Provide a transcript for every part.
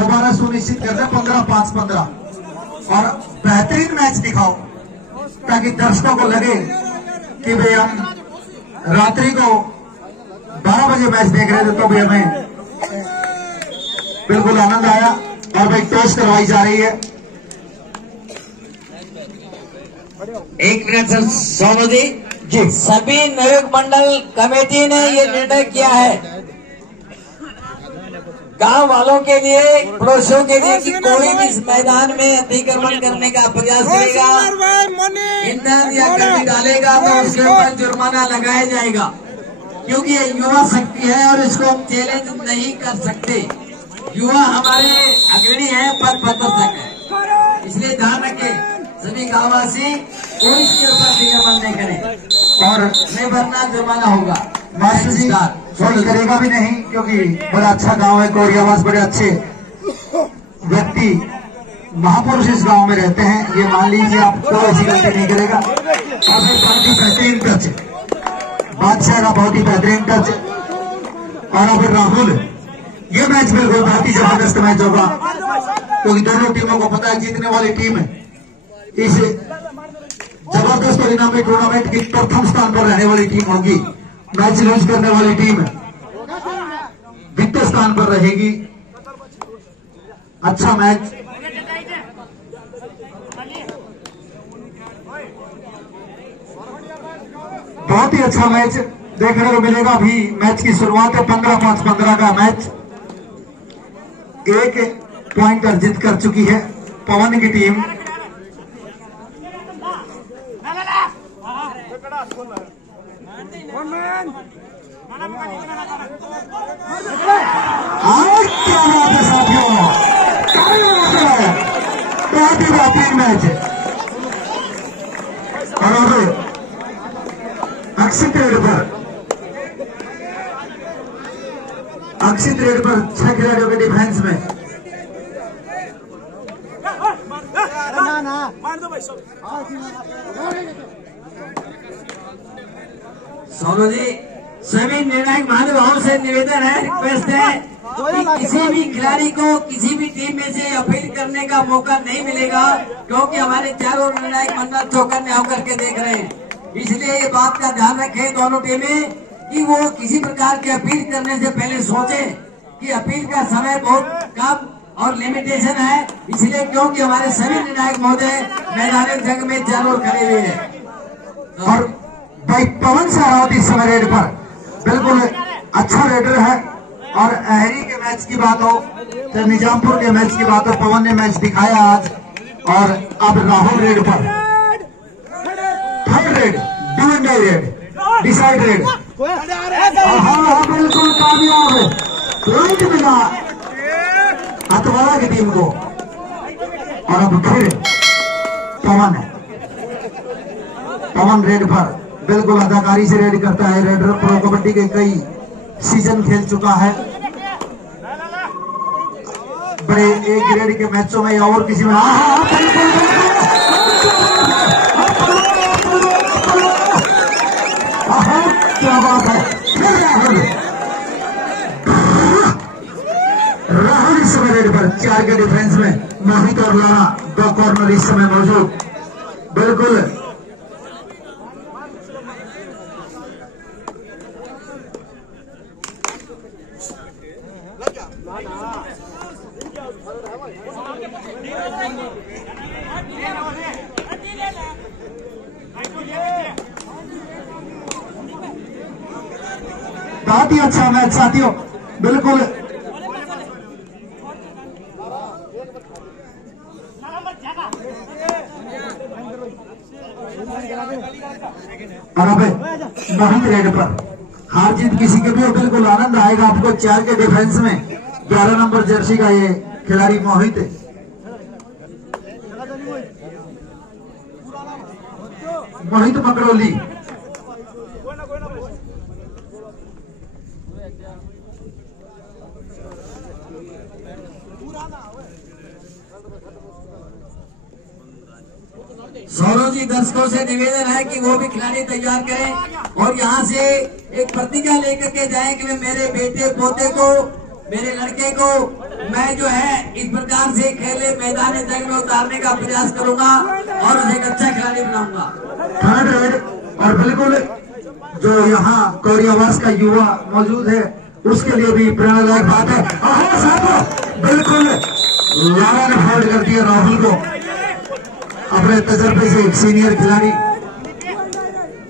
दोबारा सुनिश्चित करना 15-5-15 और बेहतरीन मैच दिखाओ ताकि दर्शकों को लगे कि भाई हम रात्रि को 12 बजे मैच देख रहे थे तो भी हमें बिल्कुल आनंद आया। और भाई टॉस करवाई जा रही है। 1 मिनट सर सोनू जी। सभी नवयुग मंडल कमेटी ने ये निर्णय किया है गांव वालों के लिए, पड़ोसियों के लिए कि कोई भी इस मैदान में अतिक्रमण करने का प्रयास करेगा, ईंधन या गर्मी डालेगा तो उसके ऊपर जुर्माना लगाया जाएगा, क्योंकि ये युवा शक्ति है और इसको हम चैलेंज नहीं कर सकते। युवा हमारे अग्रणी है, पथ प्रदर्शक है, इसलिए ध्यान रखें सभी गांववासी कोई इसके ऊपर अतिक्रमण नहीं करें और नहीं भरना जुर्माना होगा। मास्टर जी कोई करेगा भी नहीं क्योंकि बड़ा अच्छा गांव है कोरियावास, बड़े अच्छे व्यक्ति महापुरुष इस गांव में रहते हैं, ये मान लीजिए आप कोई ऐसी गलती नहीं करेगा। और फिर बहुत ही बेहतरीन टच बादशाह का, बहुत ही बेहतरीन टच। और फिर राहुल, ये मैच बिल्कुल बहुत ही जबरदस्त मैच होगा क्योंकि दोनों टीमों को पता है जीतने वाली टीम इस जबरदस्त और इनामी टूर्नामेंट की प्रथम स्थान पर रहने वाली टीम होगी। मैच लूज करने वाली टीम द्वितीय स्थान पर रहेगी। अच्छा मैच, बहुत ही अच्छा मैच देखने को मिलेगा। अभी मैच की शुरुआत है, 15-5-15 का मैच। 1 पॉइंट अर्जित कर चुकी है पवन की टीम। क्या बात है साथियों, बहुत ही बेहतरीन मैच है। और अक्षित रेड पर 6 खिलाड़ियों के डिफेंस में। सोनू जी, सभी निर्णायक महानुभावों से निवेदन है, रिक्वेस्ट है कि किसी भी खिलाड़ी को किसी भी टीम में से अपील करने का मौका नहीं मिलेगा, क्योंकि हमारे चारों निर्णायक मंडल चौकन्ने होकर के देख रहे हैं। इसलिए ये बात का ध्यान रखें दोनों टीमें कि वो किसी प्रकार की अपील करने से पहले सोचें कि अपील का समय बहुत कम और लिमिटेशन है, इसलिए क्योंकि हमारे सभी निर्णायक महोदय मैदान जंग में चारों खड़े हुए हैं। और भाई पवन सहरावत इस समय रेड पर बिल्कुल अच्छा रेडर है। और अहरी के मैच की बात हो चाहे निजामपुर के मैच की बात हो, पवन ने मैच दिखाया आज। और अब राहुल रेड पर, third red, do red, decide red. हाँ बिल्कुल कामयाब, पॉइंट मिला हथवाड़ा की टीम को। और अब फिर पवन रेड पर बिल्कुल अदाकारी से रेड करता है। रेडर प्रो कबड्डी के कई सीजन खेल चुका है, बड़े ए ग्रेड के मैचों में या और किसी में। क्या बात है, राहुल इस समय रेड पर 4 के डिफेंस में। मोहित और लाना 2 कॉर्नर इस समय मौजूद। बिल्कुल बहुत ही अच्छा मैच साथियों, बिल्कुल और अब मोहित रेड पर हार जीत किसी के भी हो, बिल्कुल आनंद आएगा आपको। 4 के डिफेंस में 11 नंबर जर्सी का ये खिलाड़ी मोहित है। मोहित मकड़ोली सौरभ जी, दर्शकों से निवेदन है कि वो भी खिलाड़ी तैयार करें और यहाँ से एक प्रतिज्ञा लेकर के जाएं कि मैं मेरे बेटे पोते को, मेरे लड़के को मैं जो है इस प्रकार से खेले मैदान जंग में उतारने का प्रयास करूंगा और उसे एक अच्छा खिलाड़ी बनाऊंगा। थर्ड रेड, और बिल्कुल जो यहाँ कोरियावास का युवा मौजूद है उसके लिए भी प्रेरणादायक बात है। साथों बिल्कुल लारा ने होल्ड कर दिया राहुल को, अपने तजर्बे से एक सीनियर खिलाड़ी।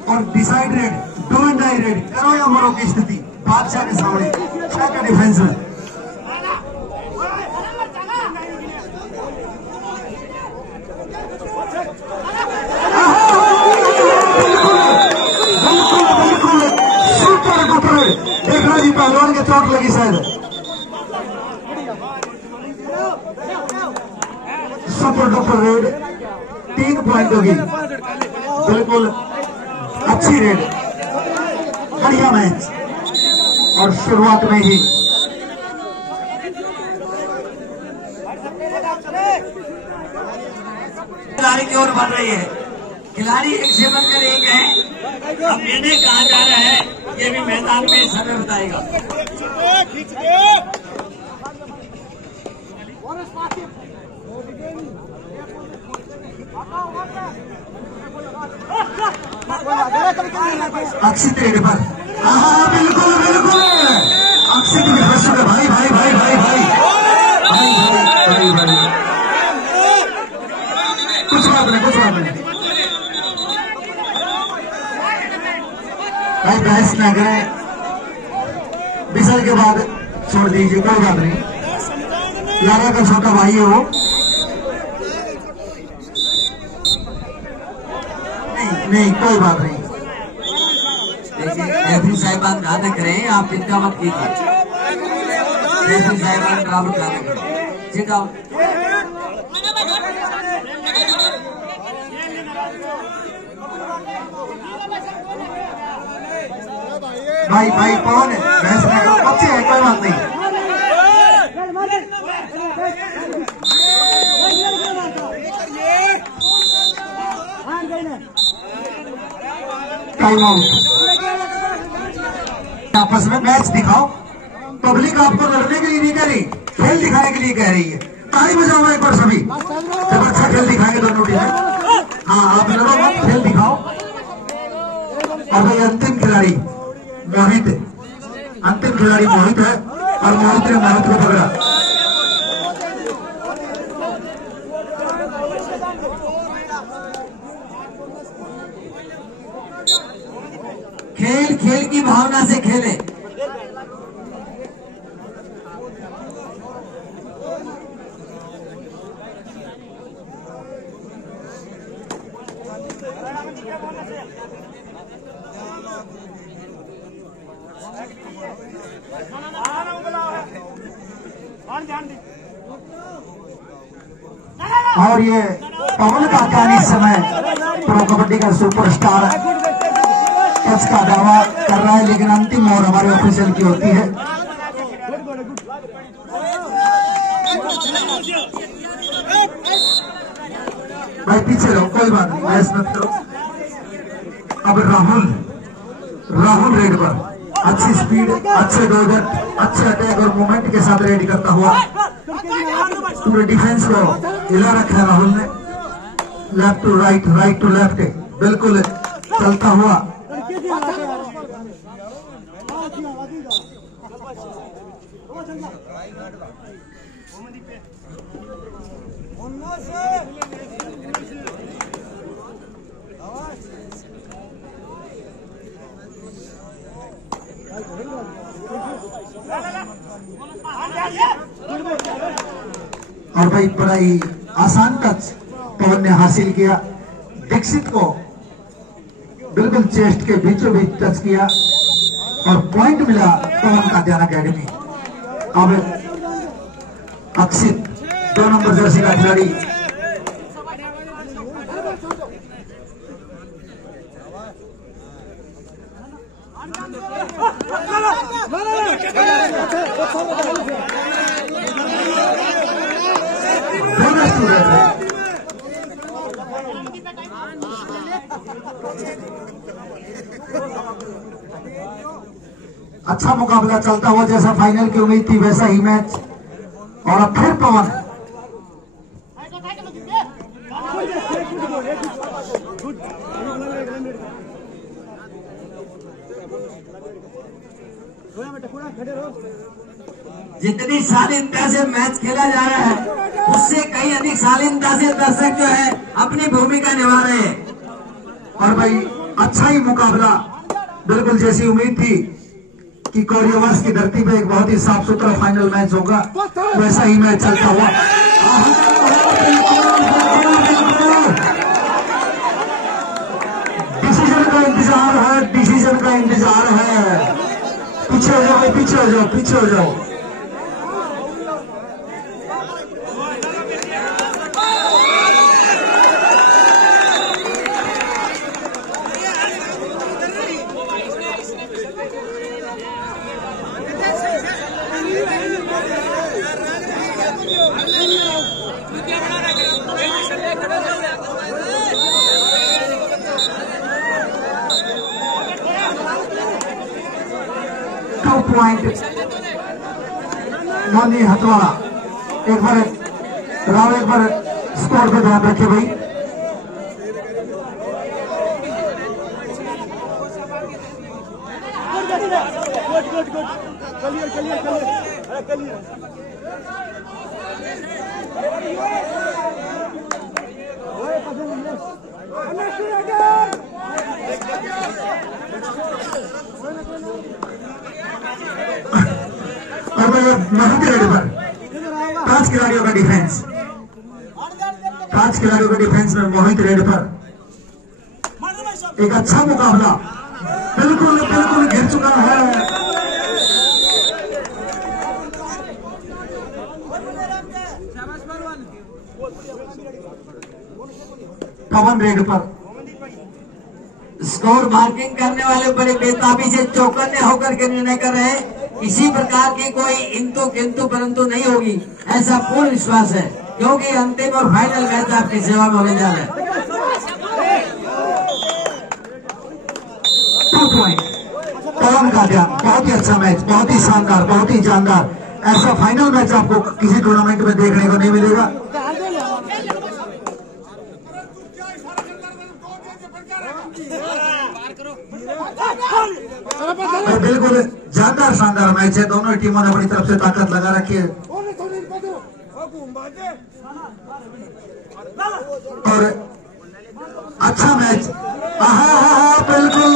और decide raid, do and die raid, करो या मरो की स्थिति बादशाह के सामने। क्या का डिफेंस में देखना जी, पहलवान के चोट लगी शायद। सुपर डुपर रेड, 3 पॉइंट होगी। बिल्कुल अच्छी रेड, बढ़िया मैच, और शुरुआत में ही खिलाड़ी की ओर बढ़ रही है। खिलाड़ी एक से बनकर एक है। अब निर्णय कहा जा रहा है ये भी मैदान में समय बताएगा। अक्षित रेड पर, बिल्कुल बिल्कुल अक्षित भाई भाई भाई भाई भाई भाई भाई, कुछ बात नहीं भाई, बहस न करें, बिसल के बाद छोड़ दीजिए, कोई बात नहीं। लारा का छोटा भाई है वो, नहीं कोई बात नहीं। देखिए रेफरी साहिबान ध्यान रख रहे हैं, आप चिंता मत कीजिए। रेफरी साहिबान बराबर ध्यान रख रहे हैं। ठीक है भाई भाई कौन है, बहस न करो, बच्चे है, कोई बात नहीं। Time out. आपस में मैच दिखाओ, पब्लिक आपको लड़ने के लिए नहीं कह रही, खेल दिखाने के लिए कह रही है। ताली बजाओ एक बार सभी, जब अच्छा खेल दिखाएंगे दोनों टीमें। हाँ आप लड़ो मत, खेल दिखाओ। और भाई अंतिम खिलाड़ी मोहित, अंतिम खिलाड़ी मोहित है, और मोहित ने मोहित को पकड़ा। खेल खेल की भावना से खेले। और ये पवन काका इस समय प्रो कबड्डी का सुपरस्टार टच का दावा कर रहा है, लेकिन अंतिम ओवर हमारे ऑफिशियल की होती है। भाई पीछे रहो, कोई बात नहीं, बहस मत करो। अब राहुल रेड पर अच्छी स्पीड, अच्छे डोजर, अच्छे अटैक और मूवमेंट के साथ रेडी करता हुआ पूरे डिफेंस को हिला रखा है राहुल ने। Left to right, right to left, बिल्कुल चलता हुआ। और भाई बड़ा ही आसान टच पवन ने हासिल किया। दीक्षित को बिल्कुल चेस्ट के बीचों बीच टच किया और पॉइंट मिला पवन कात्यायन अकेडमी। अब अक्षित 2 नंबर जर्सी का खिलाड़ी अच्छा मुकाबला चलता हुआ, जैसा फाइनल की उम्मीद थी वैसा ही मैच और अब फिर पवन। जितनी शालीनता से मैच खेला जा रहा है उससे कई अधिक शालीनता से दर्शक जो है अपनी भूमिका निभा रहे हैं। और भाई अच्छा ही मुकाबला, बिल्कुल जैसी उम्मीद थी कि कोरियावास की धरती पे एक बहुत ही साफ सुथरा फाइनल मैच होगा, वैसा ही मैच चलता हुआ। डिसीजन का इंतजार है, डिसीजन का इंतजार है। पीछे हो जाओ, पीछे हो जाओ, पीछे हो जाओ। पॉइंट मोनी हथवाड़ा। एक बार राव, एक बार स्कोर पे ध्यान रखे भाई। और मोहित रेड पर 5 खिलाड़ियों का डिफेंस, 5 खिलाड़ियों का डिफेंस में मोहित रेड पर एक अच्छा मुकाबला, बिल्कुल बिल्कुल गिर चुका है। पवन रेड पर स्कोर मार्किंग करने वाले बड़े बेताबी से चौकन्ने होकर के निर्णय कर रहे हैं। किसी प्रकार की कोई इंतु किंतु परंतु नहीं होगी, ऐसा पूर्ण विश्वास है, क्योंकि अंतिम और फाइनल मैच आपकी सेवा में होने जा रहा है। 2 पॉइंट पवन का ध्यान। बहुत ही अच्छा मैच, बहुत ही शानदार, बहुत ही जानदार। ऐसा फाइनल मैच आपको किसी टूर्नामेंट में देखने को नहीं मिलेगा। बिल्कुल जानदार शानदार मैच है। दोनों टीमों ने अपनी तरफ से ताकत लगा रखी है और अच्छा मैच। बिल्कुल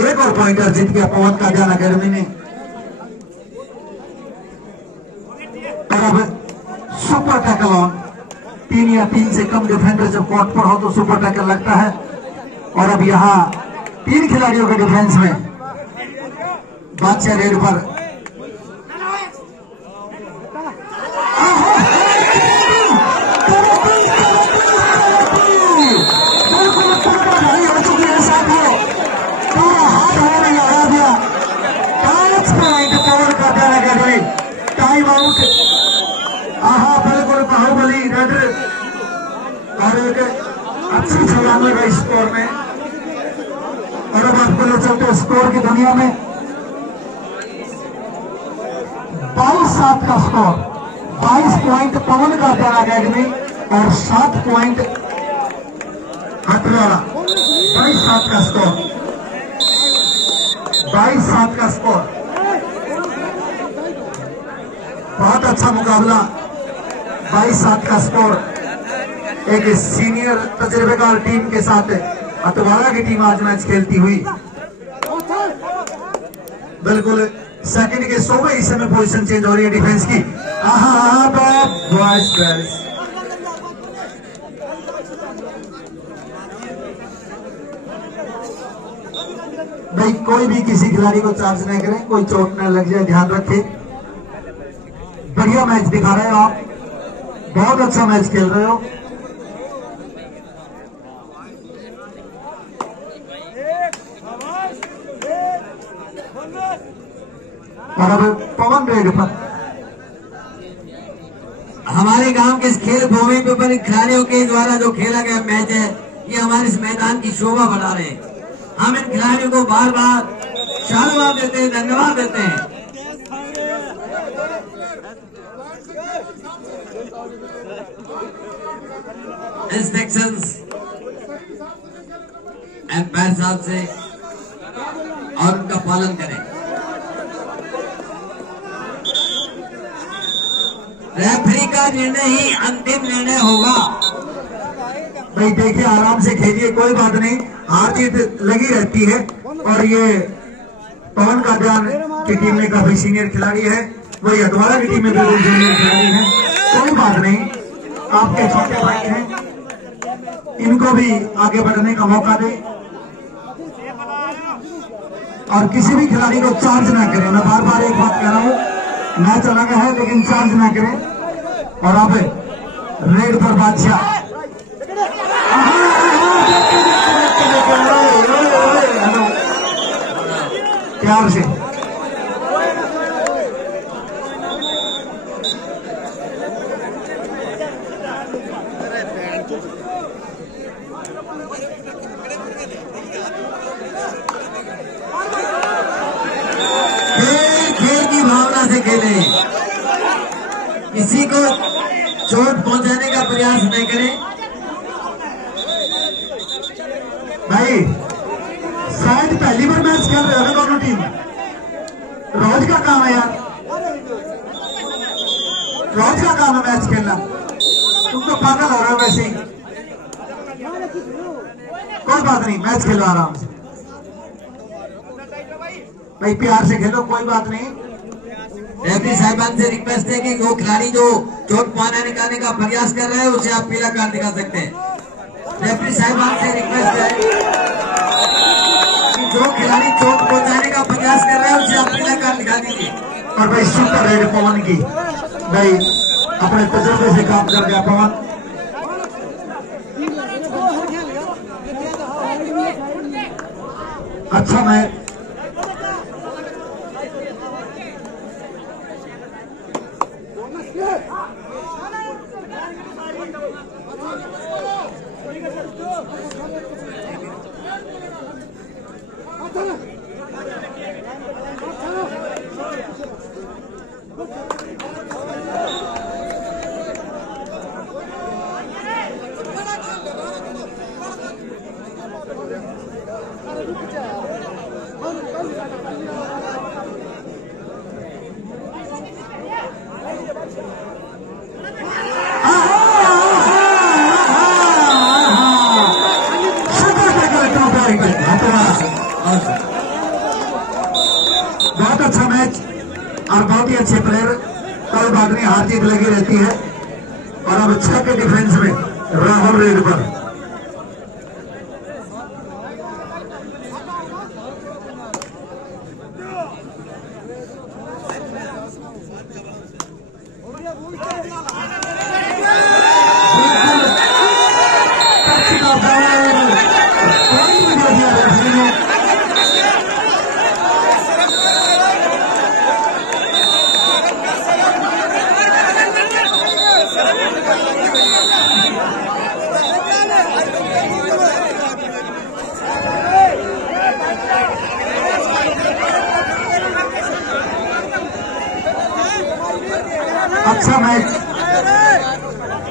एक और पॉइंटर जीत गया पवन का ध्यान अकेडमी ने। और अब सुपर टैकल ऑन। 3 या 3 से कम डिफेंडर जब कोर्ट पर हो तो सुपर टैकल लगता है। और अब यहाँ 3 खिलाड़ियों के डिफेंस में बादशाह रेड पर टाइम आउट। बिल्कुल बाहुबली रेड और एक अच्छी छलांग लगा स्कोर में। और अब आपको ले चलते स्कोर की दुनिया में। 22-7 का स्कोर। 22 पॉइंट पवन का ध्यान अकेडमी और 7 पॉइंट हथवाड़ा। 22-7 का स्कोर, 22-7 का स्कोर। बहुत अच्छा मुकाबला। 22-7 का स्कोर। एक सीनियर तजुर्बेकार टीम के साथ हथवाड़ा की टीम आज मैच खेलती हुई। बिल्कुल सेकंड के 100वें हिस्से में पोजीशन चेंज हो रही है डिफेंस की। भाई कोई भी किसी खिलाड़ी को चार्ज नहीं करें, कोई चोट न लग जाए, ध्यान रखें। बढ़िया मैच दिखा रहे हो आप, बहुत अच्छा मैच खेल रहे हो। और अब पवन रेड पर हमारे गांव के इस खेल भूमि पर खिलाड़ियों के द्वारा जो खेला गया मैच है, ये हमारे इस मैदान की शोभा बढ़ा रहे हैं। हम इन खिलाड़ियों को बार बार शालवार देते हैं, धन्यवाद देते हैं। इंस्ट्रक्शंस एम्पायर साहब से और उनका पालन करें। रेफरी का निर्णय ही अंतिम निर्णय होगा। भाई देखिए, आराम से खेलिए, कोई बात नहीं, हार जीत लगी रहती है। और ये पवन का ध्यान की टीम में काफी सीनियर खिलाड़ी है, वही अधवाड़ा की टीम में भी जूनियर खिलाड़ी है। कोई बात नहीं, आपके छोटे भाई हैं, इनको भी आगे बढ़ने का मौका दे और किसी भी खिलाड़ी को चार्ज ना करें। मैं बार बार एक बात कह रहा हूँ, मैच अलग है लेकिन चार्ज ना करें। और अब रेड पर बादशाह प्यार से खेल की भावना से खेले, किसी को चोट पहुंचाने का प्रयास नहीं करें। भाई शायद पहली बार मैच खेल रहे हो दोनों टीम, रोज का काम है यार, रोज का काम है मैच खेलना। तुम तो पागल हो रहे हो वैसे ही। कोई बात नहीं, मैच खेलो आराम से भाई, प्यार से खेलो, कोई बात नहीं। रेफरी साहिबान से रिक्वेस्ट है कि वो खिलाड़ी जो चोट निकालने का प्रयास कर रहे हैं उसे आप पीला कार्ड दिखा सकते हैं। रेफरी साहिबान से रिक्वेस्ट है कि जो खिलाड़ी चोट पहुंचाने का प्रयास कर रहे हैं उसे आप पीला कार्ड दिखा दीजिए। और भाई सुपर रेड पवन की, भाई अपने तजुर्बे से काम कर गया पवन। अच्छा मैच, बहुत अच्छा मैच और बहुत ही अच्छे प्लेयर। कोई बात नहीं, हार जीत लगी रहती है। और अब 6 के डिफेंस में राहुल रेड पर। अच्छा मैच,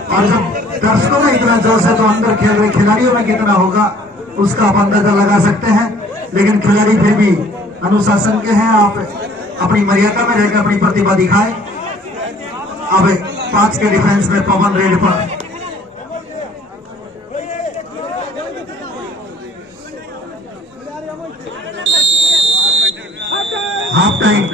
और जब दर्शकों में इतना जोश है तो अंदर खेल रहे खिलाड़ियों में कितना होगा उसका आप अंदाजा लगा सकते हैं। लेकिन खिलाड़ी फिर भी अनुशासन के हैं, आप अपनी मर्यादा में रहकर अपनी प्रतिभा दिखाएं। अब 5 के डिफेंस में पवन रेड पर। हाफ टाइम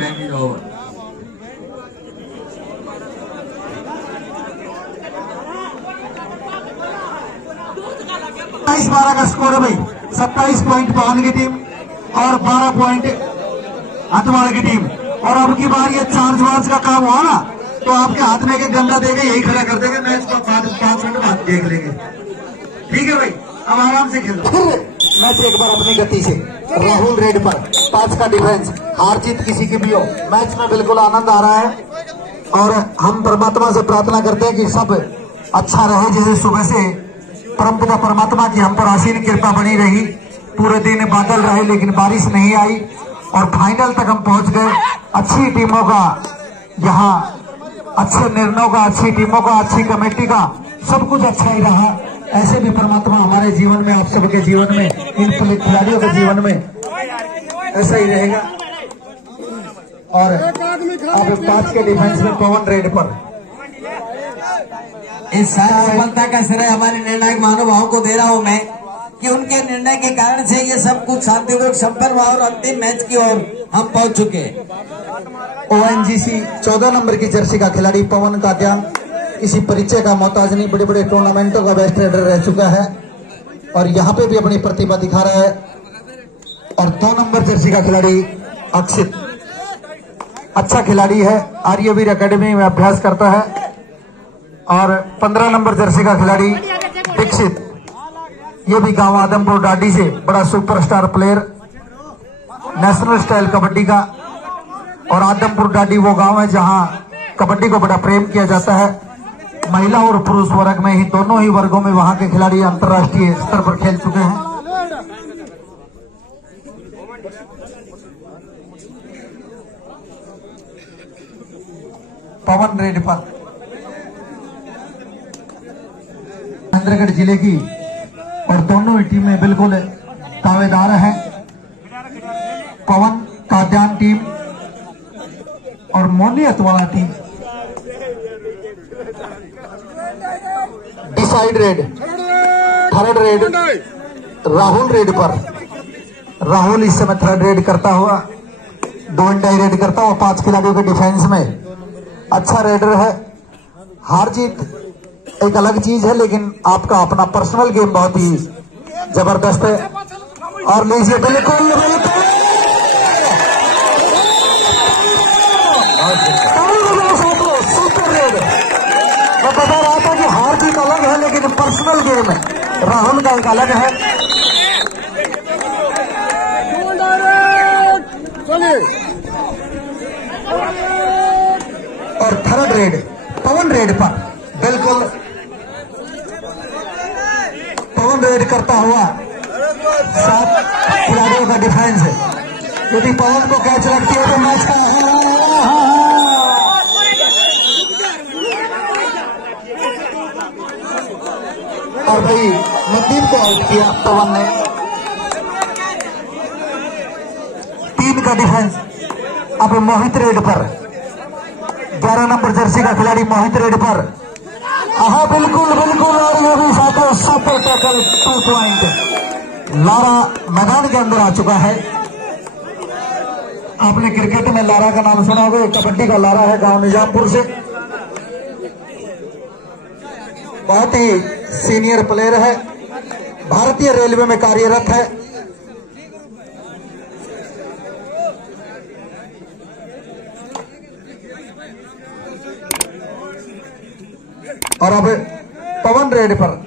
27-12 का स्कोर है भाई। 27 पॉइंट पवन की टीम और 12 पॉइंट हथवाड़ा की टीम। और अब की बार ये चार्ज वार्ज का काम हुआ ना तो आपके हाथ में के गंदा देगा, यही खड़ा कर देंगे, मैच को 5 मिनट बाद देख लेंगे। ठीक है भाई, अब आराम से खेलो। मैच एक बार अपनी गति से। राहुल रेड पर 5 का डिफेंस। हार जीत किसी की भी हो, मैच में बिल्कुल आनंद आ रहा है। और हम परमात्मा से प्रार्थना करते हैं कि सब अच्छा रहे। जैसे सुबह से परमपिता परमात्मा की हम पर असीम कृपा बनी रही, पूरे दिन बादल रहे लेकिन बारिश नहीं आई। और फाइनल तक हम पहुंच गए। अच्छी टीमों का यहाँ, अच्छे निर्णयों का, अच्छी टीमों का, अच्छी कमेटी का, सब कुछ अच्छा ही रहा। ऐसे भी परमात्मा हमारे जीवन में, आप सबके जीवन में, इन खिलाड़ियों के जीवन में ऐसा ही रहेगा। और अब 5 के डिफेंस में पवन रेड पर इस सारी सफलता का श्रेय हमारे निर्णायक महानुभावों को दे रहा हूं मैं कि उनके निर्णय के कारण से ये सब कुछ शांतिपूर्वक संपन्न हुआ और अंतिम मैच की ओर हम पहुंच चुके हैं। ONGC 14 नंबर की जर्सी का खिलाड़ी पवन का ध्यान किसी परिचय का मोहताज नहीं, बड़े बड़े टूर्नामेंटों का बेस्ट रेडर रह चुका है और यहाँ पे भी अपनी प्रतिभा दिखा रहा है। और 2 नंबर जर्सी का खिलाड़ी अक्षित अच्छा खिलाड़ी है, आर्यवीर एकेडमी में अभ्यास करता है। और 15 नंबर जर्सी का खिलाड़ी दीक्षित, ये भी गांव आदमपुर डाडी से बड़ा superstar player, national style kabaddi का। और आदमपुर डाडी वो गांव है जहां कबड्डी को बड़ा प्रेम किया जाता है। महिला और पुरुष वर्ग में ही, दोनों ही वर्गों में वहां के खिलाड़ी अंतर्राष्ट्रीय स्तर पर खेल चुके हैं। पवन रेड पर महेंद्रगढ़ जिले की और दोनों ही टीमें बिल्कुल दावेदार हैं। पवन काद्यान टीम और मोनियत वाला team. Decide red, third red Rahul red पर। राहुल इस समय थर्ड रेड करता हुआ, 2 डाई रेड करता हुआ 5 खिलाड़ियों के डिफेंस में। अच्छा रेडर है। हार जीत एक अलग चीज है, लेकिन आपका अपना पर्सनल गेम बहुत ही जबरदस्त है। और लीजिए बिल्कुल सुपर रेड। मैं बता रहा था कि हार जीत अलग है, लेकिन पर्सनल गेम है, राहुल का एक अलग है। और थर्ड रेड पवन रेड पर, बिल्कुल पवन रेड करता हुआ 7 खिलाड़ियों का डिफेंस है। यदि पवन को कैच लगती है तो मैच का और भाई नदीम को आउट किया पवन ने। 3 का डिफेंस अब मोहित रेड पर, 11 नंबर जर्सी का खिलाड़ी मोहित रेड पर। हाँ बिल्कुल बिल्कुल। और ये भी साथों सुपर टैकल 2 पॉइंट। लारा मैदान के अंदर आ चुका है। आपने क्रिकेट में लारा का नाम सुना होगा, कबड्डी का लारा है, गांव निजामपुर से। बहुत ही सीनियर प्लेयर है, भारतीय रेलवे में कार्यरत है। और अब पवन रेड पर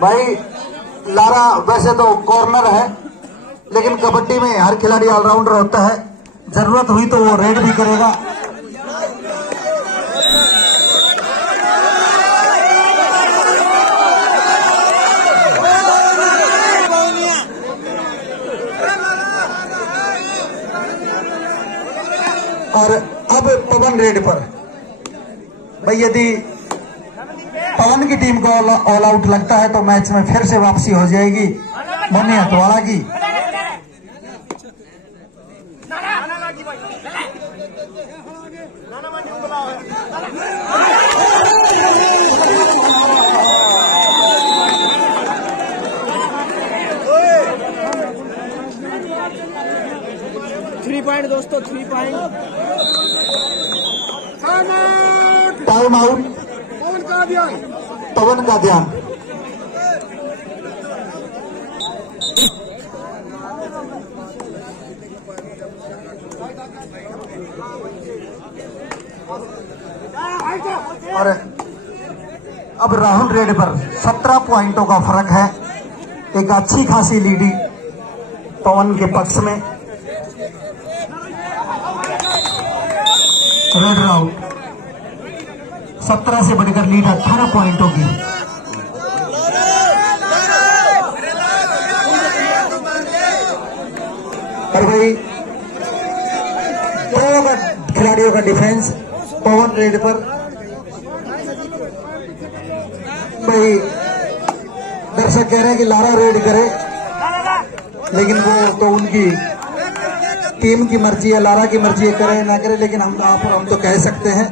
भाई लारा वैसे तो कॉर्नर है, लेकिन कबड्डी में हर खिलाड़ी ऑलराउंडर होता है। जरूरत हुई तो वो रेड भी करेगा। और अब पवन रेड पर भाई, यदि पवन की टीम को ऑल आउट लगता है तो मैच में फिर से वापसी हो जाएगी मोनियत वाला की। दोस्तों 3 पॉइंट। Time out. पवन का ध्यान। और अब राहुल रेड पर 17 पॉइंटों का फर्क है। एक अच्छी खासी लीडिंग पवन के पक्ष में। Red out. 17 से बढ़कर लीड 18 पॉइंटों की। और भाई दो खिलाड़ियों का डिफेंस। पवन रेड पर, भाई दर्शक कह रहे हैं कि लारा रेड करे, लेकिन वो तो उनकी टीम की मर्जी है, लारा की मर्जी है, करे ना करे, लेकिन हम तो कह सकते हैं।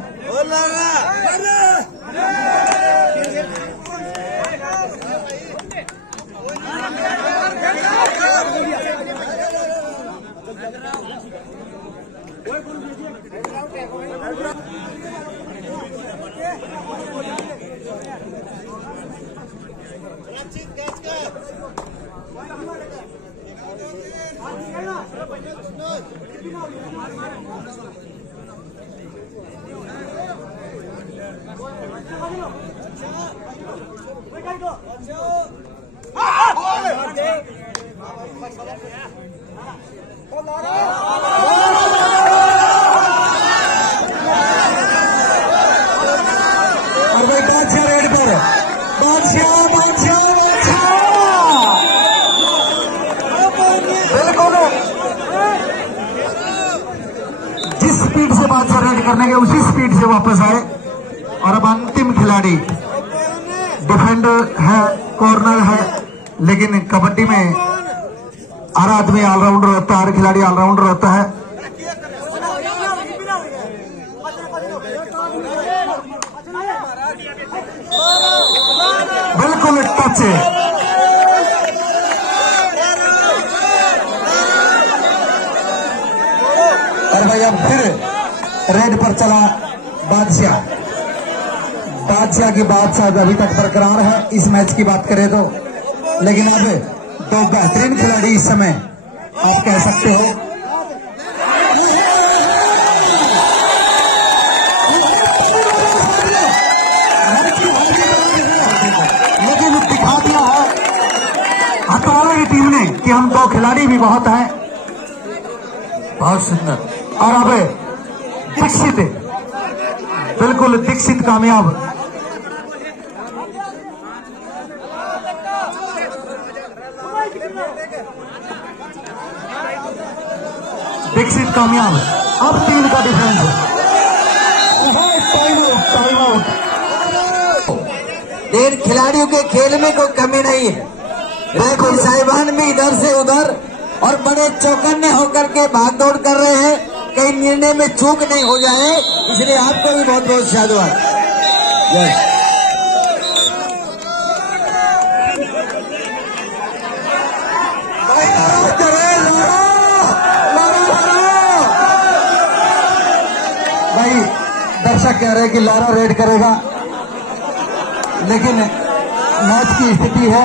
और भाई बादशाह रेड पर, बादशाह बिल्कुल जिस स्पीड से बादशाह रेड करने के उसी स्पीड से वापस आए। और अब अंतिम खिलाड़ी डिफेंडर है, कॉर्नर है, लेकिन कबड्डी में हर आदमी ऑलराउंडर होता है, हर खिलाड़ी ऑलराउंडर होता है। बिल्कुल टच है। और भाई अब फिर रेड पर चला बादशाह। बादशाह की बात शायद अभी तक बरकरार है इस मैच की बात करें तो, लेकिन अब दो बेहतरीन खिलाड़ी इस समय आप कह सकते हो। लेकिन दिखा दिया है हथौड़ा की टीम ने कि हम दो खिलाड़ी भी बहुत हैं। बहुत सुंदर। और अब दीक्षित, बिल्कुल दीक्षित कामयाब। दीक्षित कामयाब। अब 3 का डिफरेंस। Time out. लेकिन खिलाड़ियों के खेल में कोई कमी नहीं है। रेफरी साहिबान भी इधर से उधर और बड़े चौकन्ने होकर के भाग दौड़ कर रहे हैं, कहीं निर्णय में चूक नहीं हो जाए, इसलिए आपको भी बहुत बहुत साधुवाद। भाई दर्शक कह रहे हैं कि लारा रेड करेगा, लेकिन मैच की स्थिति है,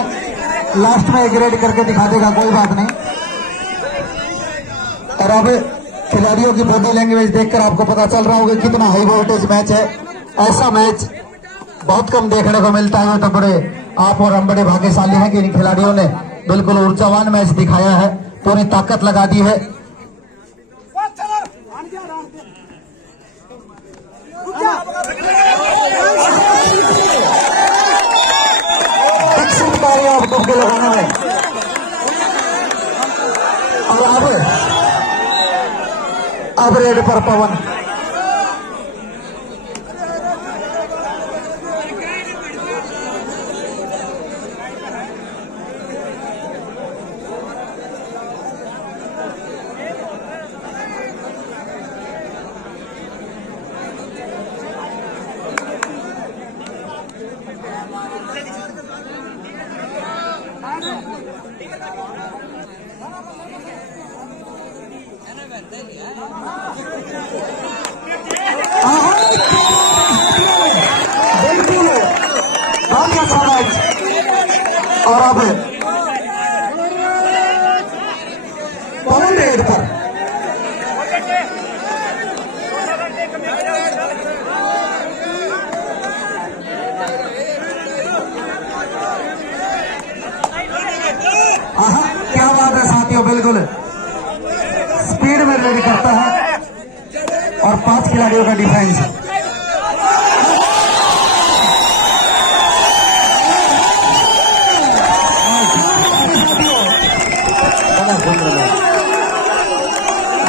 लास्ट में एक रेड करके दिखा देगा, कोई बात नहीं। और अब खिलाड़ियों की बॉडी लैंग्वेज देखकर आपको पता चल रहा होगा कितना हाई वोल्टेज मैच है। ऐसा मैच बहुत कम देखने को मिलता है, तो बड़े आप और हम बड़े भाग्यशाली हैं कि इन खिलाड़ियों ने बिल्कुल ऊर्जावान मैच दिखाया है, पूरी ताकत लगा दी है। आप डुबके लगाने में। और अब रेड पर पवन। बिल्कुल बहुत अच्छा मैच। और अब पवन रेड पर। क्या बात है साथियों, बिल्कुल स्पीड में रेड करता है। और 5 खिलाड़ियों का डिफेंस।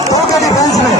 दो के डिफेंस में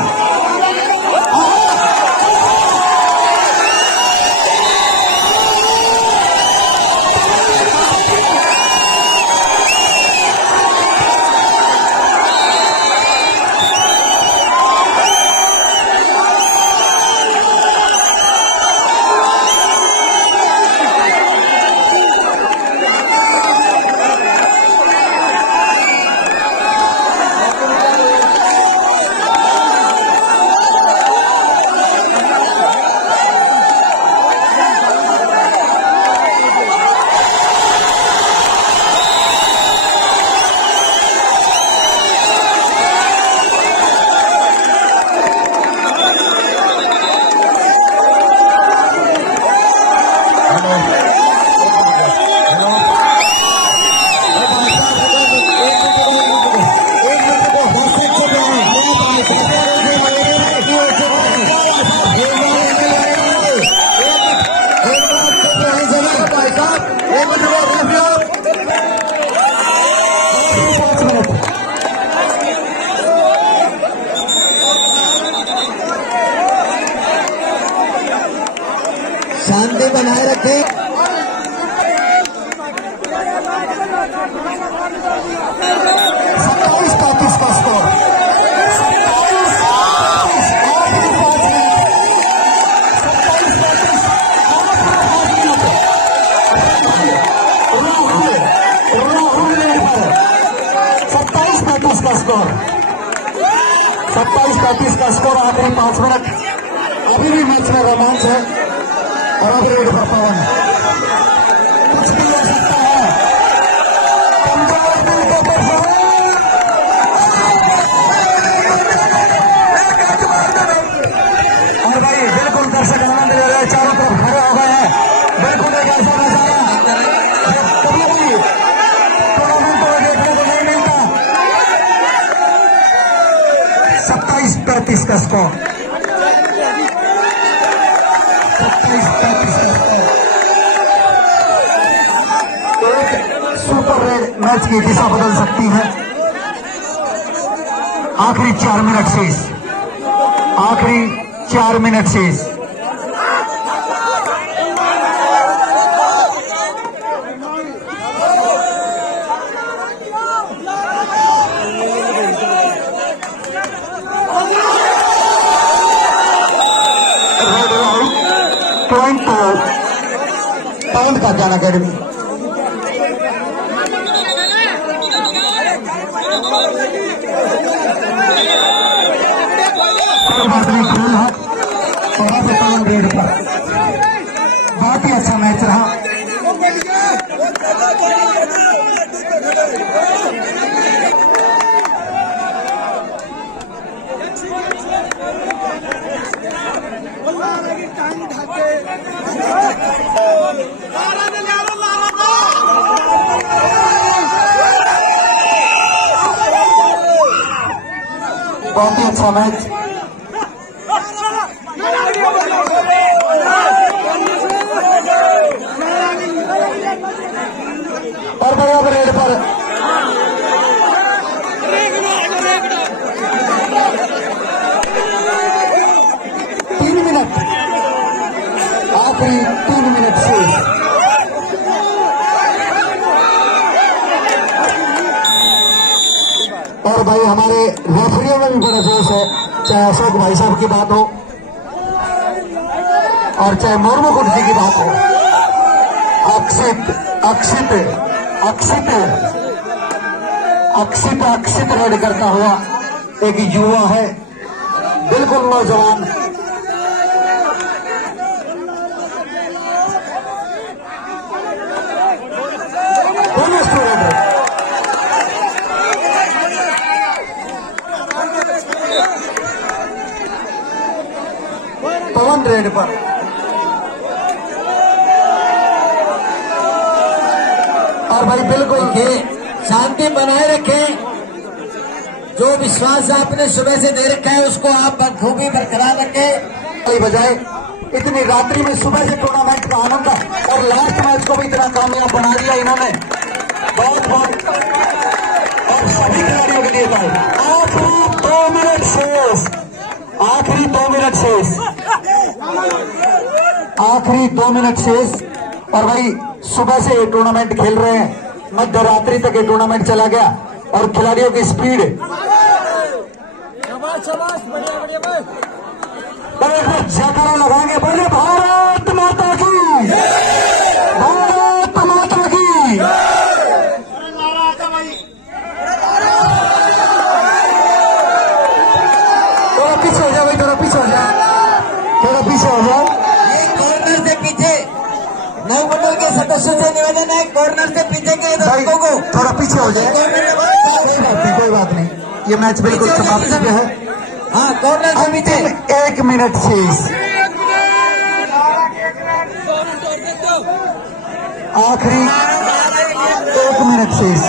शांति बनाए रखें। 27-35 का स्कोर। का स्कोर आखिरी 5 मिनट। अभी भी मैच में रोमांच है और अभी रेड पर पवन कुछ भी हो सकता है। और भाई बिल्कुल दर्शक आनंद ले रहे हैं, चारों तरफ खड़े हो गए हैं। बिल्कुल एक ऐसा नजारा कभी भी टूर्नामेंट को देखने को नहीं मिलता। 27-35 का स्कोर। 27-35 का स्कोर। एक सुपर रेड मैच की दिशा बदल सकती है। आखिरी 4 मिनट शेष। आखिरी 4 मिनट शेष। पॉइंट का जाना अकेडमी बहुत ही अच्छा मैच रहा। बहुत ही अच्छा मैच। और बराबर रेड पर 3 मिनट। आखिरी 3 मिनट से और भाई हमारे रेफरियों में भी बड़ा जोश है, चाहे अशोक भाई साहब की बात हो और चाहे मुर्मू कुर्सी की बात हो। अक्षित रेड करता हुआ एक युवा है, बिल्कुल नौजवान। दोनों स्टूडेंट पवन रेड पर और भाई बिल्कुल शांति बनाए रखें। जो विश्वास आपने सुबह से दे रखा है उसको आप बखूबी बरकरार रखें। करके बजाय इतनी रात्रि में सुबह से टूर्नामेंट का आनंद और लास्ट मैच को भी इतना कामयाब बना दिया इन्होंने। बहुत बहुत और सभी खिलाड़ियों के लिए आखिरी 2 मिनट शेष, आखिरी 2 मिनट शेष, आखिरी 2 मिनट शेष। और भाई सुबह से ये टूर्नामेंट खेल रहे हैं, मध्य रात्रि तक ये टूर्नामेंट चला गया और खिलाड़ियों की स्पीड जयकारा लगाएंगे। बोले भारत माता की, भारत माता की। थोड़ा पीछे हो जाओ भाई, थोड़ा पीछे हो जाओ, थोड़ा पीछे हो जाओ। ये कॉर्नर से पीछे नवमंडल के सदस्यों से निवेदन है, कॉर्नर से पीछे के दर्शकों को थोड़ा पीछे हो जाए। कोई बात नहीं, ये मैच बिल्कुल समाप्ति पे है। हाँ, कॉर्नर से पीछे 1 मिनट शेष, आखिरी 1 मिनट शेष।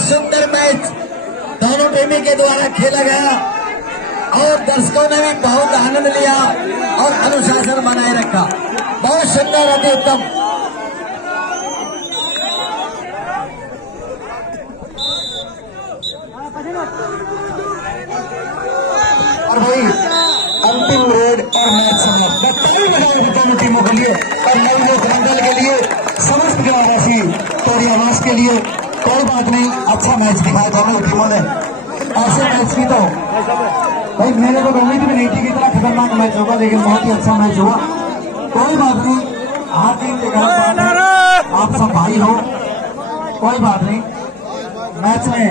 सुंदर मैच दोनों टीमों के द्वारा खेला गया और दर्शकों ने भी बहुत आनंद लिया और अनुशासन बनाए रखा। बहुत सुंदर, अति उत्तम। और भाई अंतिम रेड और मैच समाप्त। दोनों टीमों के लिए और नई मंडल के लिए, समस्त ग्रामवासी तोरियावास के लिए कोई बात नहीं, अच्छा मैच दिखाया दोनों टीमों ने। ऐसे मैच की तो भाई मेरे को उम्मीद भी नहीं थी कि इतना खतरनाक मैच होगा, लेकिन बहुत ही अच्छा मैच हुआ। कोई बात नहीं, हार जीत के गलत बात है, आप सब भाई हो, कोई बात नहीं। मैच में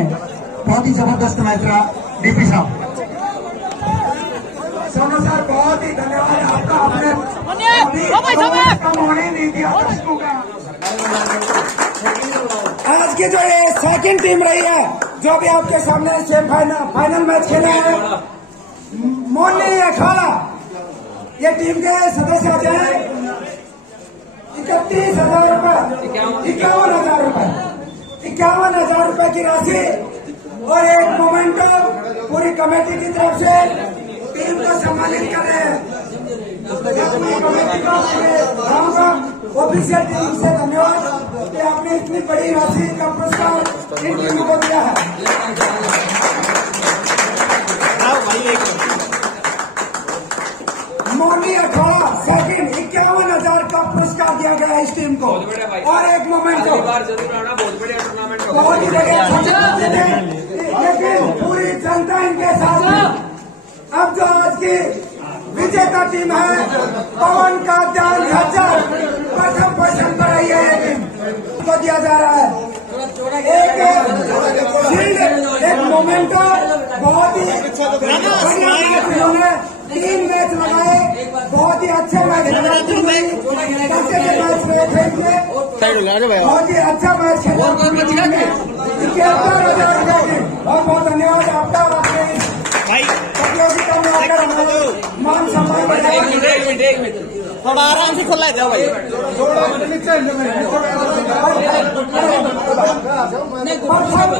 बहुत ही जबरदस्त मैच रहा। डीपी साहब, सोनू सर, बहुत ही धन्यवाद आपका, आपने कम होने नहीं दिया दर्शकों का। आज की जो ये सेकंड टीम रही है, जो भी आपके सामने फाइनल मैच खेला है, मोनी अखाड़ा, ये टीम के सदस्य होते हैं 31,000 रुपए, 51,000 रुपए, 51,000 रुपए की राशि और एक मोमेंटो पूरी कमेटी की तरफ से टीम को सम्मानित कर रहे हैं। कमेटी को ऑफिशियल टीम से धन्यवाद कि आपने इतनी बड़ी राशि का पुरस्कार इन टीमों को दिया है। मोनी अखाड़ा सेकंड 51,000 का पुरस्कार दिया गया है इस टीम को और एक मोमेंट बहुत ही बढ़िया, लेकिन पूरी जनता इनके साथ है। अब जो आज की विजेता टीम है पवन का ध्यान खच्चर, प्रथम पोजीशन पर आई है, टीम को दिया जा रहा है एक शील्ड, एक मोमेंटो। बहुत ही बढ़िया, उन्होंने 3 मैच लगाए, बहुत ही अच्छे मैच लगाए, बहुत ही अच्छा मैच खेला। बहुत बहुत धन्यवाद आपका, प्रतियोगिता में आकर मान सम्मान थोड़ा आराम से खुला जाओ भाई।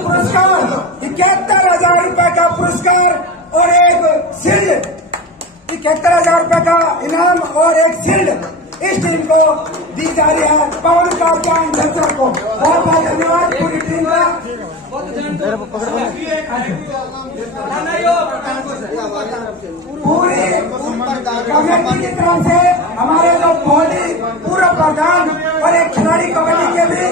पुरस्कार 71,000 रुपए का पुरस्कार और एक शील्ड, 71,000 रुपए का इनाम और एक शील्ड इस टीम को दी जा रही है, पवन का ज्ञान झज्जर को। बहुत बहुत धन्यवाद पूरी टीम का। पूरी कमेटी की तरफ से हमारे जो बॉडी पूरा प्रधान और एक खिलाड़ी कमेटी के भी